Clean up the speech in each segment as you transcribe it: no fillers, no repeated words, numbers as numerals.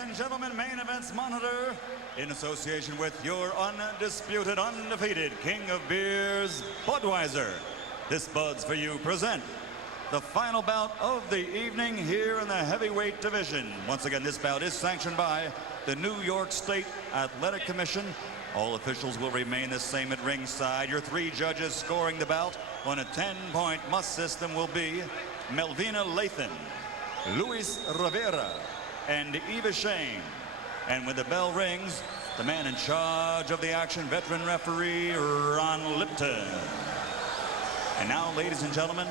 and gentlemen, Main Events Monitor, in association with your undisputed, undefeated King of Beers, Budweiser. This Buds for You present the final bout of the evening here in the heavyweight division. Once again, this bout is sanctioned by the New York State Athletic Commission. All officials will remain the same at ringside. Your three judges scoring the bout on a 10-point must system will be Melvina Lathan, Luis Rivera, and Eva Shane. And when the bell rings, the man in charge of the action, veteran referee Ron Lipton. And now, ladies and gentlemen,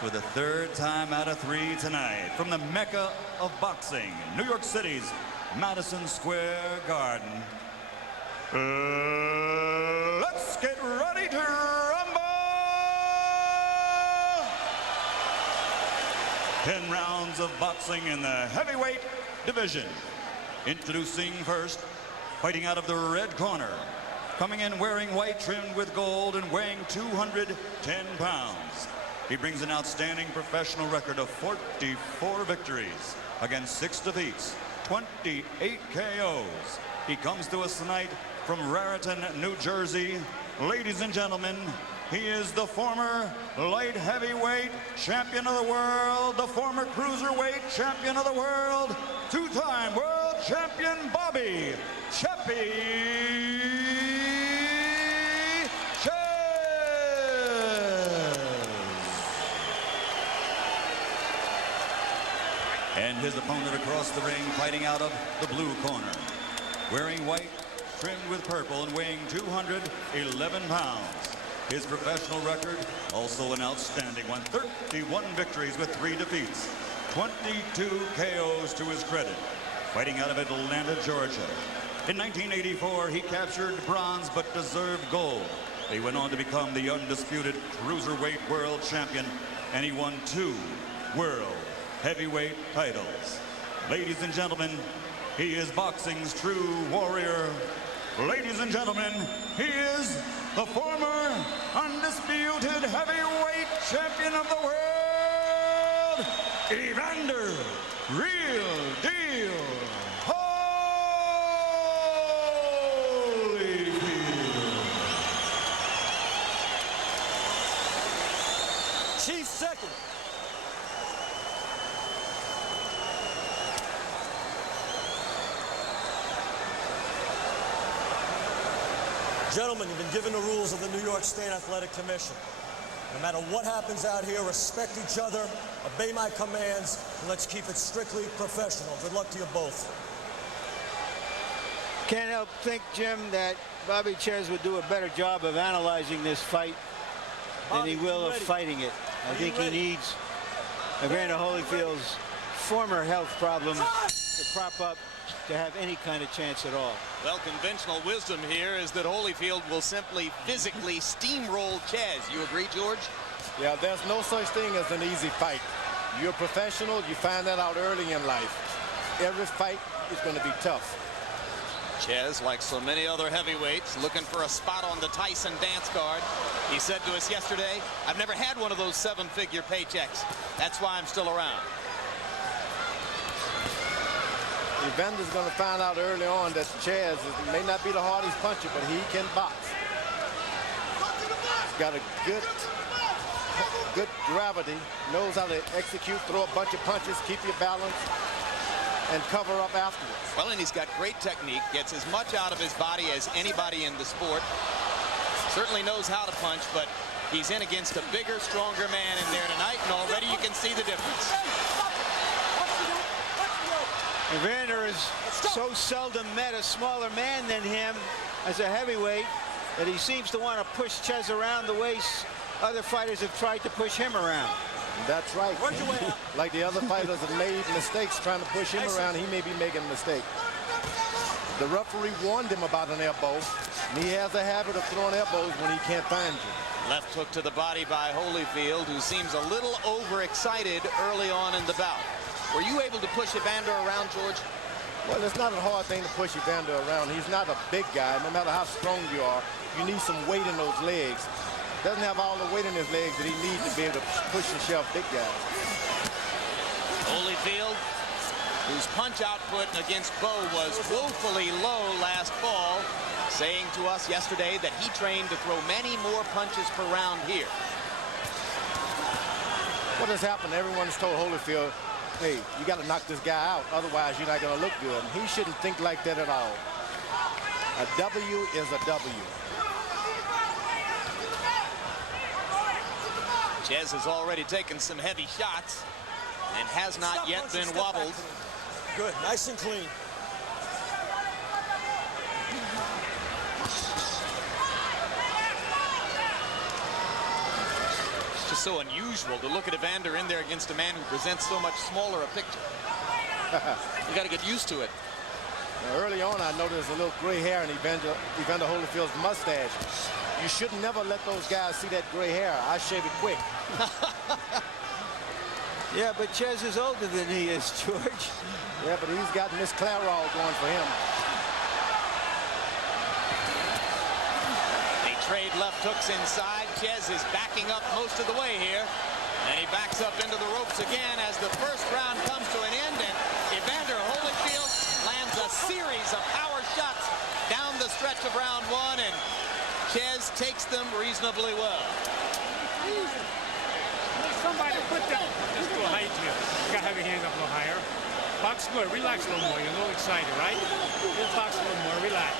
for the third time out of three tonight, from the Mecca of boxing, New York City's Madison Square Garden, let's get ready to rumble! 10 rounds of boxing in the heavyweight division. Introducing first, fighting out of the red corner, coming in wearing white trimmed with gold and weighing 210 pounds. He brings an outstanding professional record of 44 victories against 6 defeats, 28 KOs. He comes to us tonight from Raritan, New Jersey. Ladies and gentlemen, he is the former light heavyweight champion of the world, the former cruiserweight champion of the world, two-time world champion Bobby Chappie Chase. And his opponent across the ring, fighting out of the blue corner, wearing white, trimmed with purple and weighing 211 pounds. His professional record, also an outstanding one, 31 victories with 3 defeats, 22 KOs to his credit, fighting out of Atlanta, Georgia. In 1984, he captured bronze but deserved gold. He went on to become the undisputed cruiserweight world champion, and he won 2 world heavyweight titles. Ladies and gentlemen, he is boxing's true warrior. Ladies and gentlemen, he is the former undisputed heavyweight champion of the world, Evander Real Deal Holyfield. Chief second. Gentlemen, you've been given the rules of the New York State Athletic Commission. No matter what happens out here, respect each other, obey my commands, and let's keep it strictly professional. Good luck to you both. Can't help think, Jim, that Bobby Chez would do a better job of analyzing this fight than he will of fighting it. I think he needs Evander Holyfield's former health problems to prop up to have any kind of chance at all. Well, conventional wisdom here is that Holyfield will simply physically steamroll Chez. You agree, George? Yeah, there's no such thing as an easy fight. You're a professional, you find that out early in life. Every fight is going to be tough. Chez, like so many other heavyweights, looking for a spot on the Tyson dance card. He said to us yesterday, I've never had one of those 7-figure paychecks. That's why I'm still around. Evander's going to find out early on that Chez may not be the hardest puncher, but he can box. He's got a good gravity, knows how to execute, throw a bunch of punches, keep your balance, and cover up afterwards. Well, and he's got great technique, gets as much out of his body as anybody in the sport. Certainly knows how to punch, but he's in against a bigger, stronger man in there tonight, and already you can see the difference. Evander has so seldom met a smaller man than him as a heavyweight that he seems to want to push Chez around the way other fighters have tried to push him around. That's right. Like the other fighters have made mistakes trying to push him around, he may be making a mistake. The referee warned him about an elbow, and he has a habit of throwing elbows when he can't find you. Left hook to the body by Holyfield, who seems a little overexcited early on in the bout. Were you able to push Evander around, George? Well, it's not a hard thing to push Evander around. He's not a big guy. No matter how strong you are, you need some weight in those legs. Doesn't have all the weight in his legs that he needs to be able to push and shove big guys. Holyfield, who whose punch output against Bo was woefully low last fall, saying to us yesterday that he trained to throw many more punches per round here. What has happened? Everyone's told Holyfield, hey, you got to knock this guy out, otherwise you're not going to look good. And he shouldn't think like that at all. A W is a W. CZYZ has already taken some heavy shots and has not yet been wobbled. Good, nice and clean. It's just so unusual to look at Evander in there against a man who presents so much smaller a picture. You got to get used to it. Now, early on, I noticed a little gray hair in Evander Holyfield's mustache. You should never let those guys see that gray hair. I shave it quick. Yeah, but CZYZ is older than he is, George. Yeah, but he's got Miss Clairol going for him. They trade left hooks inside. CZYZ is backing up most of the way here. And he backs up into the ropes again as the first round comes to an end. And Evander Holyfield lands a series of power shots down the stretch of round one. And CZYZ takes them reasonably well. Somebody put that. Just go height here. You gotta have your hands up a little higher. Box good. Relax a little more. You're a little excited, right? Just box a little more. Relax.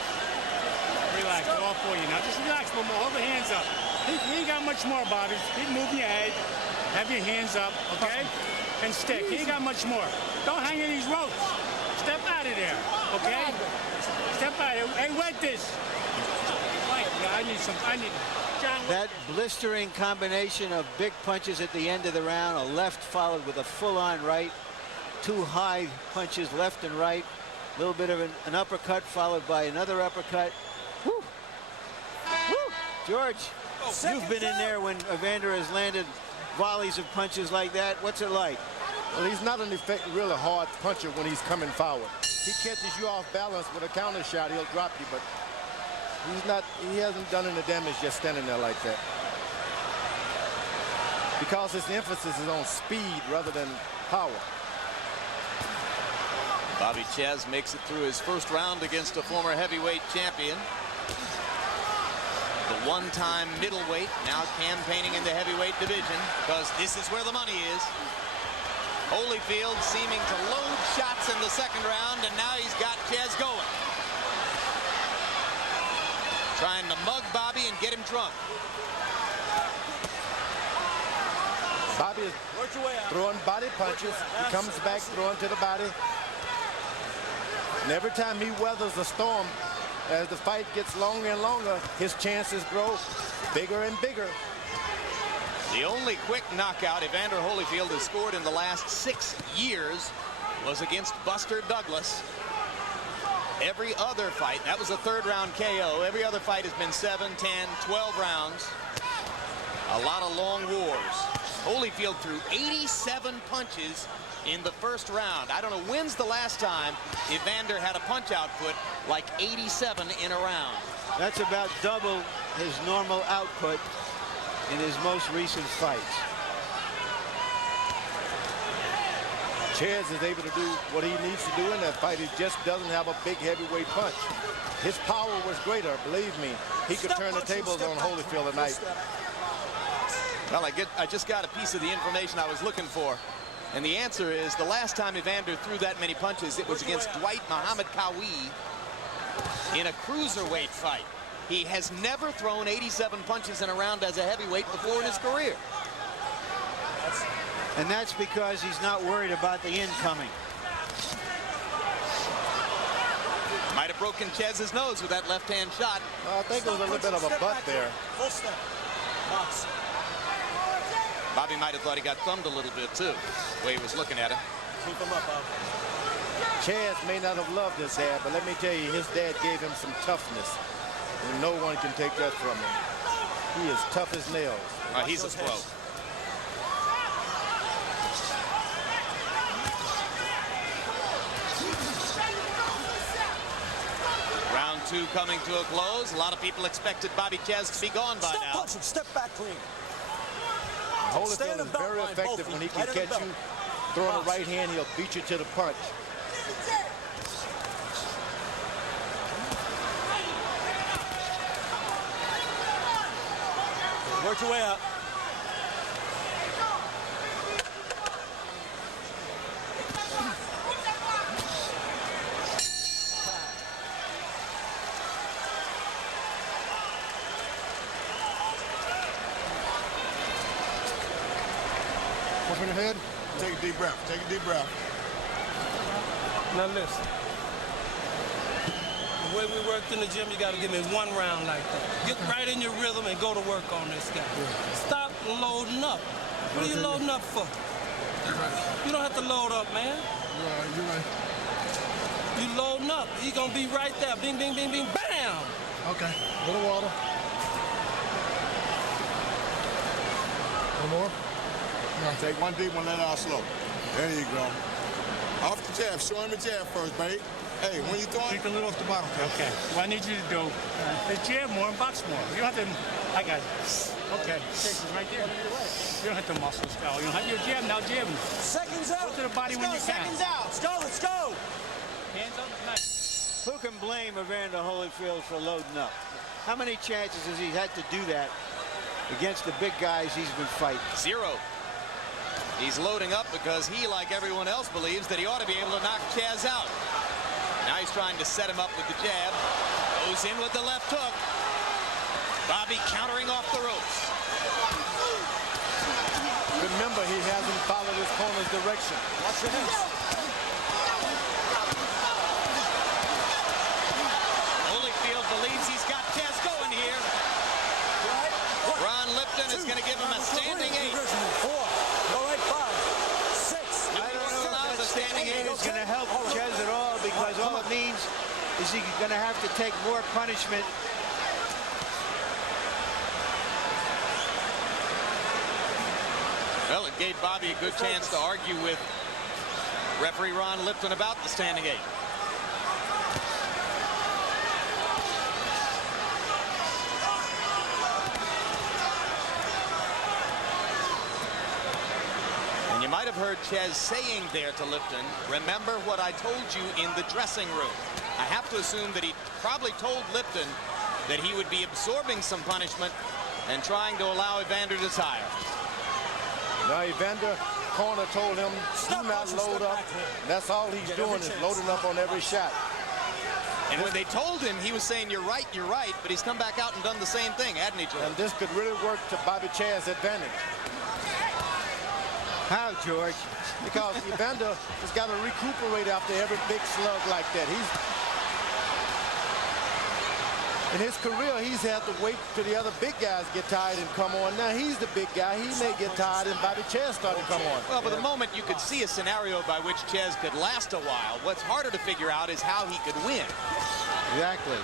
Relax. They're all for you now. Just relax a little more. Hold the hands up. You ain't got much more, Bobby. Keep moving your head. Have your hands up, okay? And stick. You ain't got much more. Don't hang in these ropes. Step out of there, okay? Step out of there. Hey, wet this. I need some. That blistering combination of big punches at the end of the round, a left followed with a full-on right, two high punches left and right, a little bit of an uppercut followed by another uppercut. Woo. Woo. George, you've been in there when Evander has landed volleys of punches like that. What's it like? Well, he's not an really hard puncher when he's coming forward. He catches you off balance with a counter shot, he'll drop you, but he hasn't done any damage just standing there like that. Because his emphasis is on speed rather than power. Bobby CZYZ makes it through his first round against a former heavyweight champion. The one-time middleweight, now campaigning in the heavyweight division, because this is where the money is. Holyfield seeming to load shots in the second round, and now he's got CZYZ going. Trying to mug Bobby and get him drunk. Bobby is throwing body punches. He comes back throwing to the body. And every time he weathers a storm, as the fight gets longer and longer, his chances grow bigger and bigger. The only quick knockout Evander Holyfield has scored in the last 6 years was against Buster Douglas. Every other fight, that was a third-round KO. Every other fight has been 7, 10, 12 rounds. A lot of long wars. Holyfield threw 87 punches in the first round. I don't know, when's the last time Evander had a punch output like 87 in a round? That's about double his normal output in his most recent fights. CZYZ is able to do what he needs to do in that fight. He just doesn't have a big heavyweight punch. His power was greater, believe me. He could turn the tables on Holyfield tonight. Well, I just got a piece of the information I was looking for. And the answer is the last time Evander threw that many punches, it was against Dwight Muhammad Qawi in a cruiserweight fight. He has never thrown 87 punches in a round as a heavyweight before in his career. And that's because he's not worried about the incoming. Might have broken CZYZ's nose with that left-hand shot. I think it was a little bit of a butt there. Full step. Box. Bobby might have thought he got thumbed a little bit, too, the way he was looking at him. Keep him up, Bob. CZYZ may not have loved his dad, but let me tell you, his dad gave him some toughness. And no one can take that from him. He is tough as nails. He's a pro. Round two coming to a close. A lot of people expected Bobby CZYZ to be gone by now. Punch him. Step back clean. Holyfield is very effective when he can catch you throwing a right hand. He'll beat you to the punch. Work your way out. Up in the head. Take a deep breath. Take a deep breath. Now listen. The way we worked in the gym, you got to give me one round like that. Get right in your rhythm and go to work on this guy. Stop loading up. What are you loading up for? You don't have to load up, man. You're right. You loading up. He's going to be right there. Bing, bing, bing, bing, bam! Okay. A little water. One more. No. Take one deep one, let it out slow. There you go. Off the jab. Show him the jab first, babe. Hey, when you throwing, take a little off the bottom. Okay. What I need you to do is jab more and box more. You don't have to. I got it. Okay. Take it right there. You don't have to muscle style. You don't have your jab now. Jabbing. Seconds out. Go to the body when you can. Seconds out. Let's go. Let's go. Hands up. Nice. Who can blame Evander Holyfield for loading up? How many chances has he had to do that against the big guys he's been fighting? 0. He's loading up because he, like everyone else, believes that he ought to be able to knock Chaz out. Now he's trying to set him up with the jab. Goes in with the left hook. Bobby countering off the ropes. Remember, he hasn't followed his corner's direction. Watch your hips. Holyfield believes he's got Chaz going here. Ron Lipton is going to give him a standing 8. 4. All right, 5, 6. I don't know if that standing 8 is going to help Chaz at all, because all it means is he's going to have to take more punishment. Well, it gave Bobby a good chance to argue with referee Ron Lipton about the standing 8. And you might have heard Chaz saying there to Lipton, remember what I told you in the dressing room. I have to assume that he probably told Lipton that he would be absorbing some punishment and trying to allow Evander to tire. Now, Evander corner told him, do not load up. That's all he's doing is loading up on every shot. And when they told him, he was saying, you're right, but he's come back out and done the same thing, hadn't he, George? And this could really work to Bobby Chaz's advantage. How, George? Because Evander has got to recuperate after every big slug like that. In his career, he's had to wait till the other big guys get tired and come on. Now he's the big guy. He may get tired and Bobby Chaz started to come on. Well, for the moment, you could see a scenario by which Chaz could last a while. What's harder to figure out is how he could win. Exactly.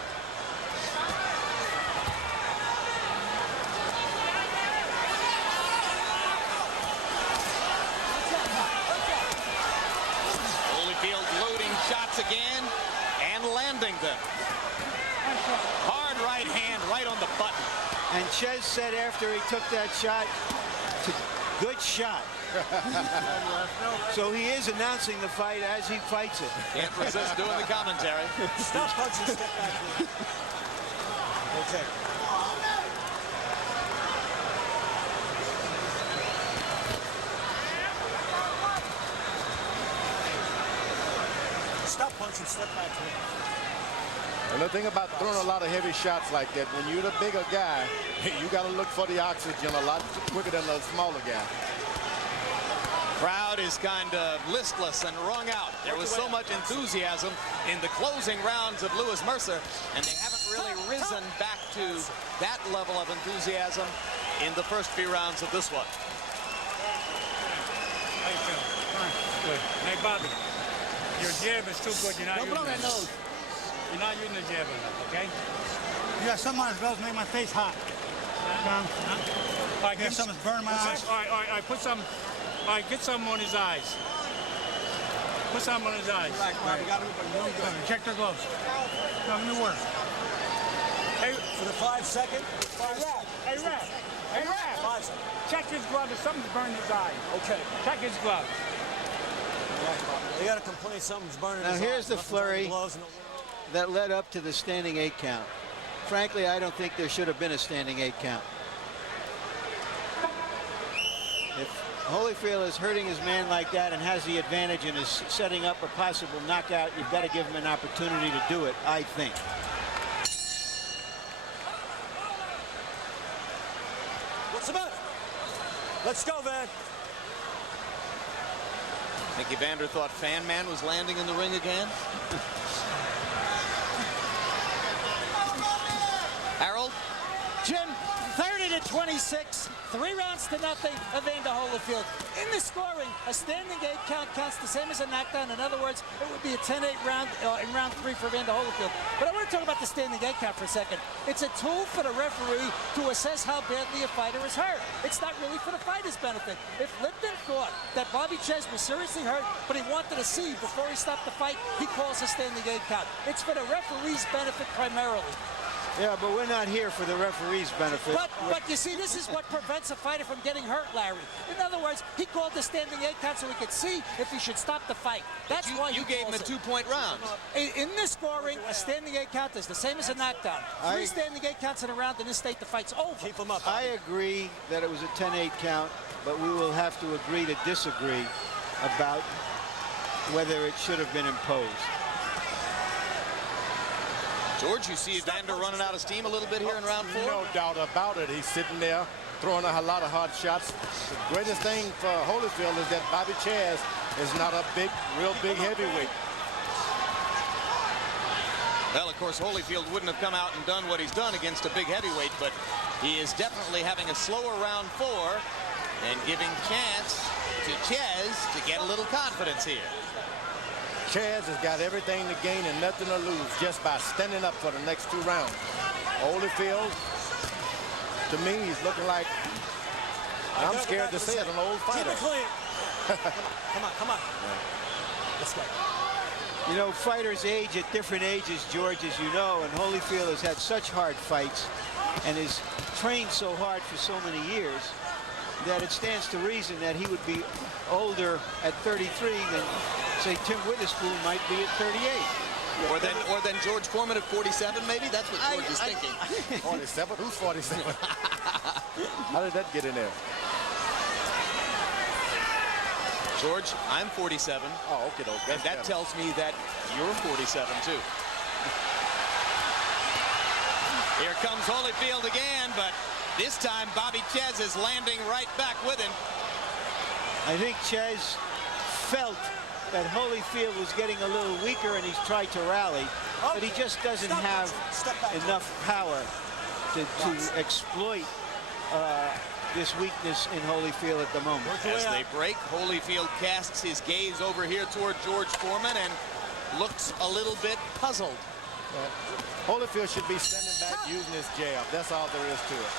Holyfield loading shots again and landing them. Hard right hand right on the button. And Chaz said after he took that shot, good shot. So he is announcing the fight as he fights it. Can't resist doing the commentary. Stop punching, step back. Okay. Stop punching, step back. And the thing about throwing a lot of heavy shots like that, when you're the bigger guy, you got to look for the oxygen a lot quicker than the smaller guy. Crowd is kind of listless and wrung out. There was so much enthusiasm in the closing rounds of Lewis Mercer, and they haven't really risen back to that level of enthusiasm in the first few rounds of this one. How you feel? Fine. Good. Hey, Bobby, your jab is too good. You're not using it. You're not using the jab enough, okay? Yeah, some of my girls make my face hot. All right, Yeah, something's burning my eyes. All right, put some. All right, get some on his eyes. Put some on his eyes. Check the gloves. No, let me work. Hey, For the 5 second. hey, ref. Check his glove. If something's burning his eye. Okay. Check his glove. They got to complain something's burning. Now his here's eyes. the Nothing's on the flurry gloves and the- that led up to the standing 8 count. Frankly, I don't think there should have been a standing 8 count. If Holyfield is hurting his man like that and has the advantage and is setting up a possible knockout, you've got to give him an opportunity to do it, I think. What's the matter? Let's go, Van. Think Evander thought Fan Man was landing in the ring again? Harold? Jim, 30-26, 3 rounds to nothing, Evander Holyfield. In the scoring, a standing 8 count counts the same as a knockdown. In other words, it would be a 10-8 round in round 3 for Evander Holyfield. But I want to talk about the standing 8 count for a second. It's a tool for the referee to assess how badly a fighter is hurt. It's not really for the fighter's benefit. If Lipton thought that Bobby Chez was seriously hurt, but he wanted to see before he stopped the fight, he calls a standing 8 count. It's for the referee's benefit primarily. Yeah, but we're not here for the referee's benefit. But you see, this is what prevents a fighter from getting hurt, Larry. In other words, he called the standing 8 count so he could see if he should stop the fight. That's why you gave him a 2-point round. In this scoring, a standing 8 count is the same as a knockdown. 3 standing 8 counts in a round in this state, the fight's over. Keep him up. I agree that it was a 10-8 count, but we will have to agree to disagree about whether it should have been imposed. George, you see Evander running out of steam a little bit here in round 4? No doubt about it. He's sitting there throwing a lot of hard shots. The greatest thing for Holyfield is that Bobby Chez is not a real big heavyweight. Well, of course, Holyfield wouldn't have come out and done what he's done against a big heavyweight, but he is definitely having a slower round 4 and giving chance to Chez to get a little confidence here. Chez has got everything to gain and nothing to lose just by standing up for the next 2 rounds. Holyfield, to me, he's looking like, I'm scared to say it, an old fighter. Keep it clean. Come on. Let's go. You know, fighters age at different ages, George, as you know, and Holyfield has had such hard fights and has trained so hard for so many years that it stands to reason that he would be older at 33 than, say, Tim Witherspoon might be at 38. Or than George Foreman at 47, maybe? That's what George is thinking. 47? Who's 47? How did that get in there? George, I'm 47. Oh, okay. And that tells me that you're 47, too. Here comes Holyfield again, but this time Bobby Chez is landing right back with him. I think Chez felt that Holyfield was getting a little weaker and he's tried to rally, but he just doesn't have enough power to exploit this weakness in Holyfield at the moment. As they break, Holyfield casts his gaze over here toward George Foreman and looks a little bit puzzled. Holyfield should be standing back using his jab. That's all there is to it.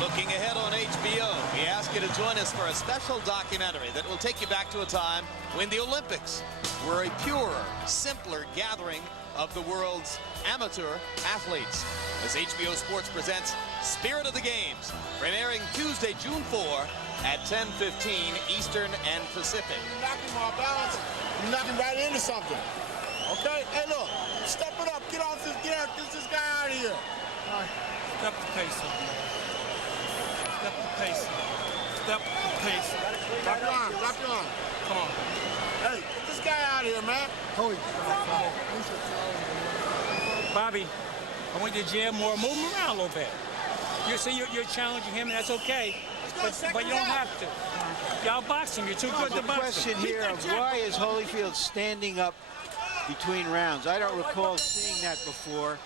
Looking ahead on HBO, we ask you to join us for a special documentary that will take you back to a time when the Olympics were a purer, simpler gathering of the world's amateur athletes. As HBO Sports presents Spirit of the Games, premiering Tuesday, June 4 at 10:15 Eastern and Pacific. You're knocking my balance. You're knocking right into something. Okay? Hey, look. Step it up. Get this guy out of here. All right. Step the pace up. Step the pace up. Step the pace up. Drop your arm. Drop your arm. Come on. Hey, get this guy out of here, man. Bobby, I want you to jam more, move him around a little bit. You see, you're challenging him, and that's okay. But you don't have to. Y'all boxing. You're too good to box. The question here of why is Holyfield standing up between rounds? I don't recall seeing that before.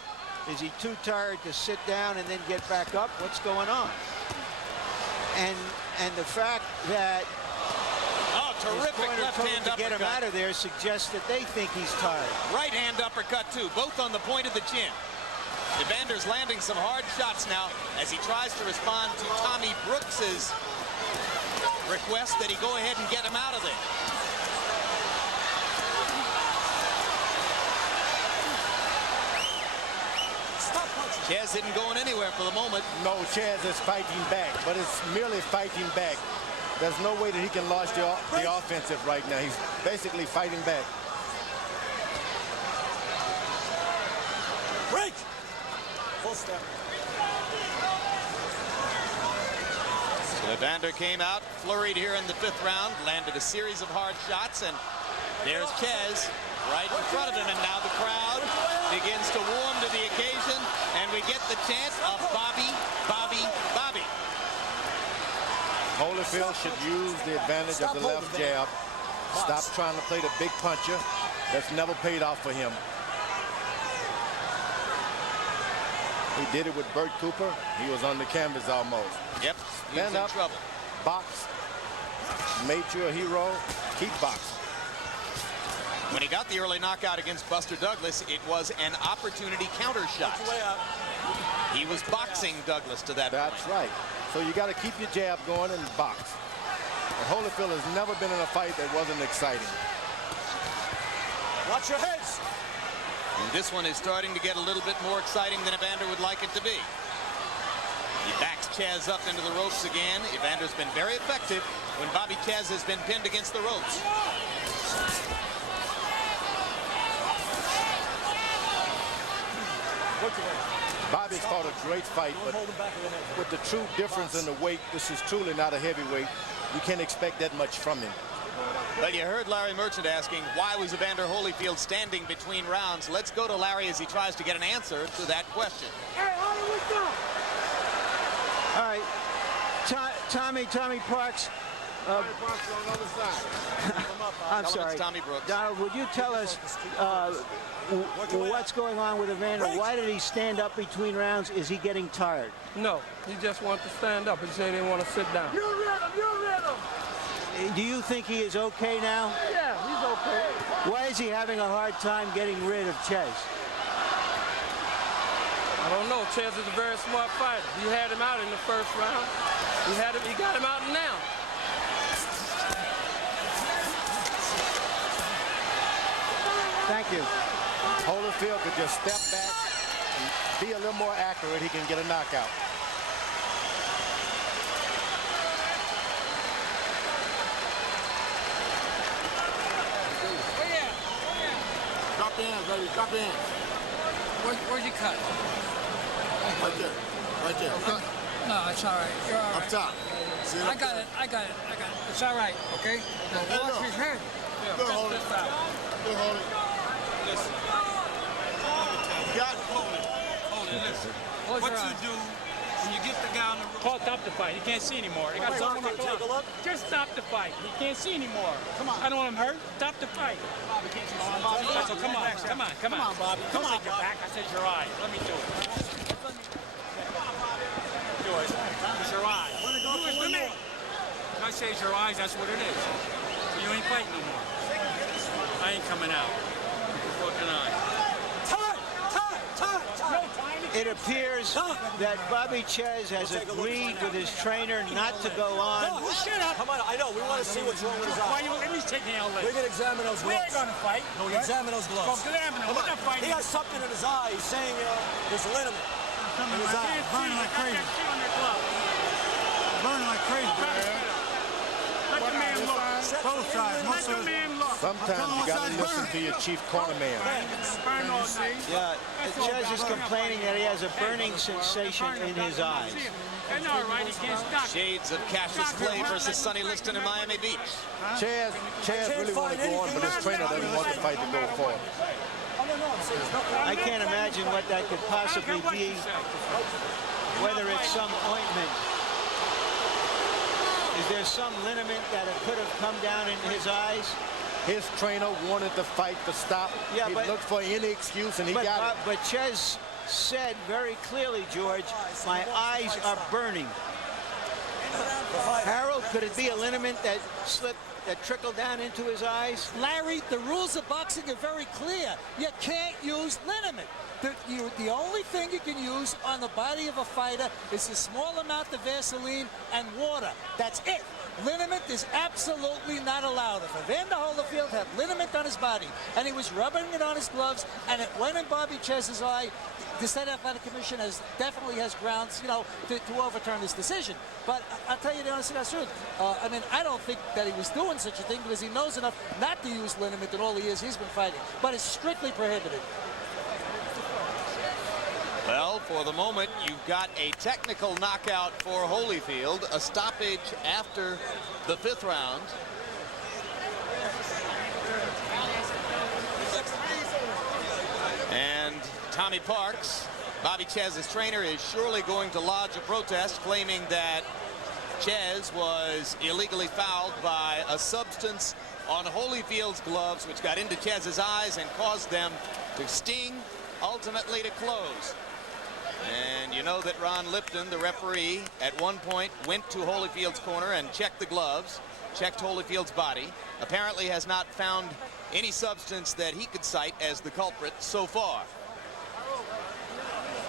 Is he too tired to sit down and then get back up? What's going on? And the fact that Terrific left hand to get him uppercut. out of there suggests that they think he's tired. Right hand uppercut, too, both on the point of the chin. Evander's landing some hard shots now as he tries to respond to Tommy Brooks's request that he go ahead and get him out of there. Chez isn't going anywhere for the moment. No, Chez is fighting back, but it's merely fighting back. There's no way that he can launch the offensive right now. He's basically fighting back. Break. Full step. So Evander came out, flurried here in the 5th round, landed a series of hard shots, and there's Chez right in front of him, and now the crowd begins to warm to the occasion, and we get the chant of Bobby, Bobby, Bobby. Holyfield should use the advantage of the left jab. Stop trying to play the big puncher. That's never paid off for him. He did it with Bert Cooper. He was on the canvas almost. Yep, he was in trouble. Box. Made you a hero. Keep boxing. When he got the early knockout against Buster Douglas, it was an opportunity counter shot. He was boxing Douglas to that point. That's right. So you got to keep your jab going and box. And Holyfield has never been in a fight that wasn't exciting. Watch your heads. And this one is starting to get a little bit more exciting than Evander would like it to be. He backs Chez up into the ropes again. Evander's been very effective when Bobby Chez has been pinned against the ropes. Bobby's fought a great fight, but with the true difference in the weight, this is truly not a heavyweight. You can't expect that much from him. Well, you heard Larry Merchant asking, why was Evander Holyfield standing between rounds? Let's go to Larry as he tries to get an answer to that question. Hey, all right, Tommy Parks. I'm sorry. Tommy Brooks. Donald, would you tell us what's going on with Evander? Why did he stand up between rounds? Is he getting tired? No, he just wanted to stand up. He said he didn't want to sit down. You read him. Do you think he is okay now? Yeah, he's okay. Why is he having a hard time getting rid of Chez? I don't know. Chez is a very smart fighter. He had him out in the 1st round. He got him out now. Thank you. Holyfield could just step back and be a little more accurate. He can get a knockout. Drop the hands, baby. Drop the hands. Where'd you cut? Right there. Right there. Okay. No, it's all right. You're all right. Up top. See it I up got there. it. It's all right, okay? Now Hey, watch look. his head. Good, Holy. Good, Holy. Listen. Got it. Hold it, listen. Close What your you eyes. do when you get the guy on the rope. Paul, stop the fight. He can't see anymore. He got someone to take a look. Just stop the fight. He can't see anymore. Come on. I don't want him hurt. Stop the fight. So come on, come on, Bobby. Come on, your back. I said your eyes. Let me do it. Do it. It's your eyes. Do it to me. I say it's your eyes. That's what it is. You ain't fighting no more. I ain't coming out. Fucking eyes. It appears that Bobby Chez has agreed with his trainer not to go on. No, shut up. Come on, I know. We want to see what's wrong with his Why eyes. you at least taking out We're going to examine those We gloves. ain't gonna fight. No, we examine those gloves. Go examine them. Come We're on. not fighting. He has something in his eye. He's saying there's a liniment in his eye. Burning like crazy. Burning like crazy. Let the man look. Both sides. Let the man look. Sometimes you got to listen to your chief corner man. Burn all day. Yeah, Chez is complaining that he has a burning sensation in his eyes. And all right, he can't stop. Shades of Cassius Clay versus Sonny Liston in Miami Beach. Chaz really wanted to go on, but his trainer doesn't want the fight to go forward. I can't imagine what that could possibly be, whether it's some ointment. Is there some liniment that could have come down in his eyes? His trainer wanted the fight to stop. Yeah, he looked for any excuse, and he got it. But Chez said very clearly, George, my eyes are burning. Harold, could it be a liniment that slipped, that trickled down into his eyes? Larry, the rules of boxing are very clear. You can't use liniment. The only thing you can use on the body of a fighter is a small amount of Vaseline and water. That's it. Liniment is absolutely not allowed. If Evander Holyfield had liniment on his body and he was rubbing it on his gloves and it went in Bobby Chez's eye, the State Athletic Commission definitely has grounds, you know, to overturn this decision. But I'll tell you the honest truth. I mean, I don't think that he was doing such a thing because he knows enough not to use liniment in all the years he's been fighting. But it's strictly prohibited. Well, for the moment, you've got a technical knockout for Holyfield, a stoppage after the 5th round. And Tommy Parks, Bobby Chez's trainer, is surely going to lodge a protest claiming that Chez was illegally fouled by a substance on Holyfield's gloves, which got into Chez's eyes and caused them to sting, ultimately to close. And you know that Ron Lipton, the referee, at one point went to Holyfield's corner and checked the gloves, checked Holyfield's body. Apparently has not found any substance that he could cite as the culprit so far.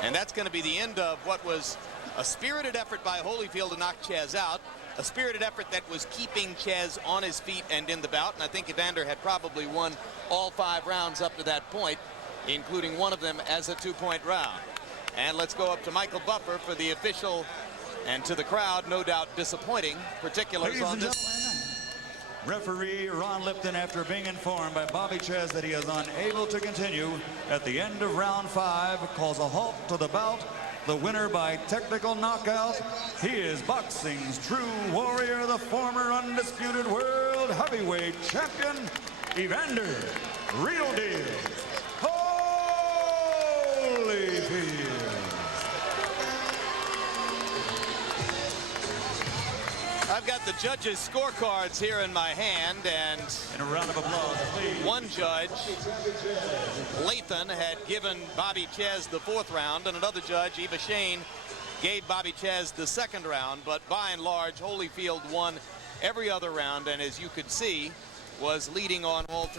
And that's going to be the end of what was a spirited effort by Holyfield to knock Chez out, a spirited effort that was keeping Chez on his feet and in the bout. And I think Evander had probably won all 5 rounds up to that point, including one of them as a 2-point round. And let's go up to Michael Buffer for the official, and to the crowd, no doubt disappointing particulars on this. Referee Ron Lipton, after being informed by Bobby Chez that he is unable to continue at the end of round 5, calls a halt to the bout. The winner by technical knockout. He is boxing's true warrior, the former undisputed world heavyweight champion, Evander Real Deal Holyfield. I've got the judges' scorecards here in my hand, and a round of applause, please. One judge, Lathan, had given Bobby Chez the 4th round, and another judge, Eva Shane, gave Bobby Chez the 2nd round. But by and large, Holyfield won every other round, and as you could see, was leading on all 3.